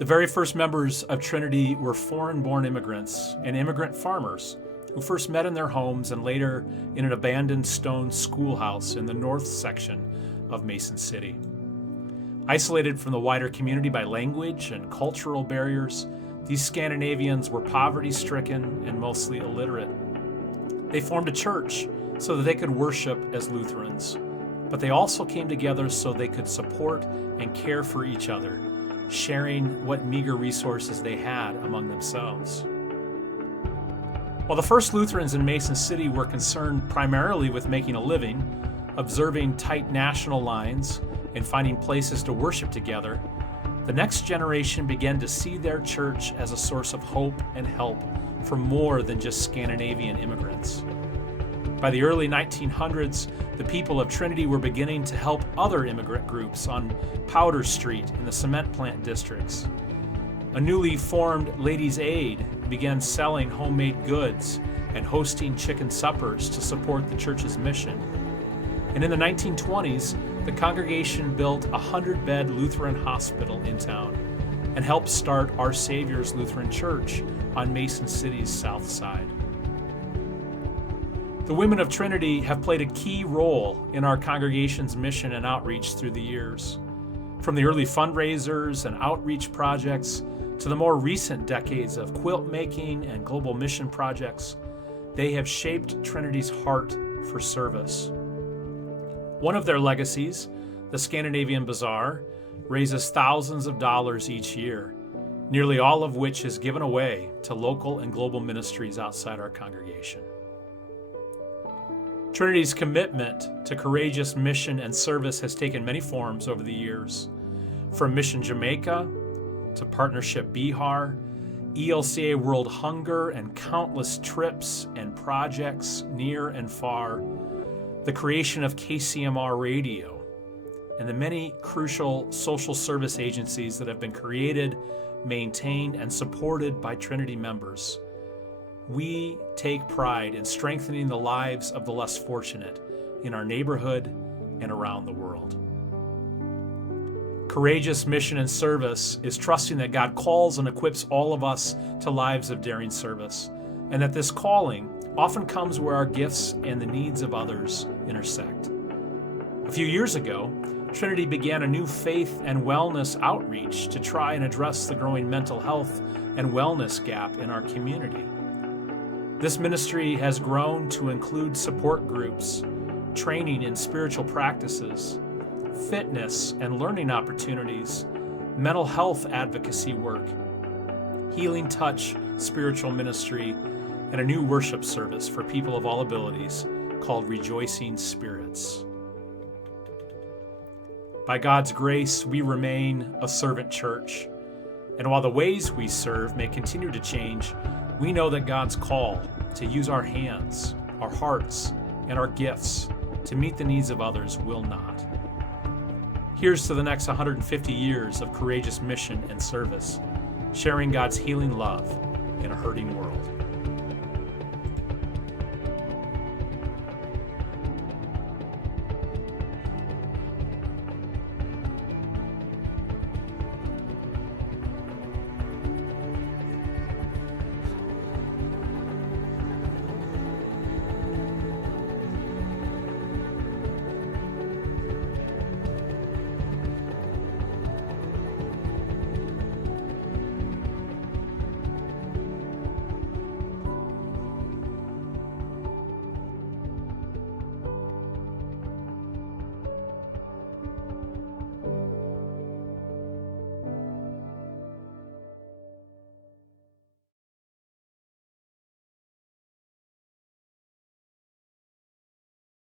The very first members of Trinity were foreign-born immigrants and immigrant farmers who first met in their homes and later in an abandoned stone schoolhouse in the north section of Mason City. Isolated from the wider community by language and cultural barriers, these Scandinavians were poverty-stricken and mostly illiterate. They formed a church so that they could worship as Lutherans, but they also came together so they could support and care for each other, sharing what meager resources they had among themselves. While the first Lutherans in Mason City were concerned primarily with making a living, observing tight national lines, and finding places to worship together, the next generation began to see their church as a source of hope and help for more than just Scandinavian immigrants. By the early 1900s, the people of Trinity were beginning to help other immigrant groups on Powder Street in the cement plant districts. A newly formed Ladies' Aid began selling homemade goods and hosting chicken suppers to support the church's mission. And in the 1920s, the congregation built a 100-bed Lutheran hospital in town and helped start Our Savior's Lutheran Church on Mason City's south side. The women of Trinity have played a key role in our congregation's mission and outreach through the years. From the early fundraisers and outreach projects to the more recent decades of quilt making and global mission projects, they have shaped Trinity's heart for service. One of their legacies, the Scandinavian Bazaar, raises thousands of dollars each year, nearly all of which is given away to local and global ministries outside our congregation. Trinity's commitment to courageous mission and service has taken many forms over the years, from Mission Jamaica to Partnership Bihar, ELCA World Hunger, and countless trips and projects near and far, the creation of KCMR Radio, and the many crucial social service agencies that have been created, maintained, and supported by Trinity members. We take pride in strengthening the lives of the less fortunate in our neighborhood and around the world. Courageous mission and service is trusting that God calls and equips all of us to lives of daring service, and that this calling often comes where our gifts and the needs of others intersect. A few years ago, Trinity began a new faith and wellness outreach to try and address the growing mental health and wellness gap in our community. This ministry has grown to include support groups, training in spiritual practices, fitness and learning opportunities, mental health advocacy work, healing touch spiritual ministry, and a new worship service for people of all abilities called Rejoicing Spirits. By God's grace, we remain a servant church, and while the ways we serve may continue to change, we know that God's call to use our hands, our hearts, and our gifts to meet the needs of others will not. Here's to the next 150 years of courageous mission and service, sharing God's healing love in a hurting world.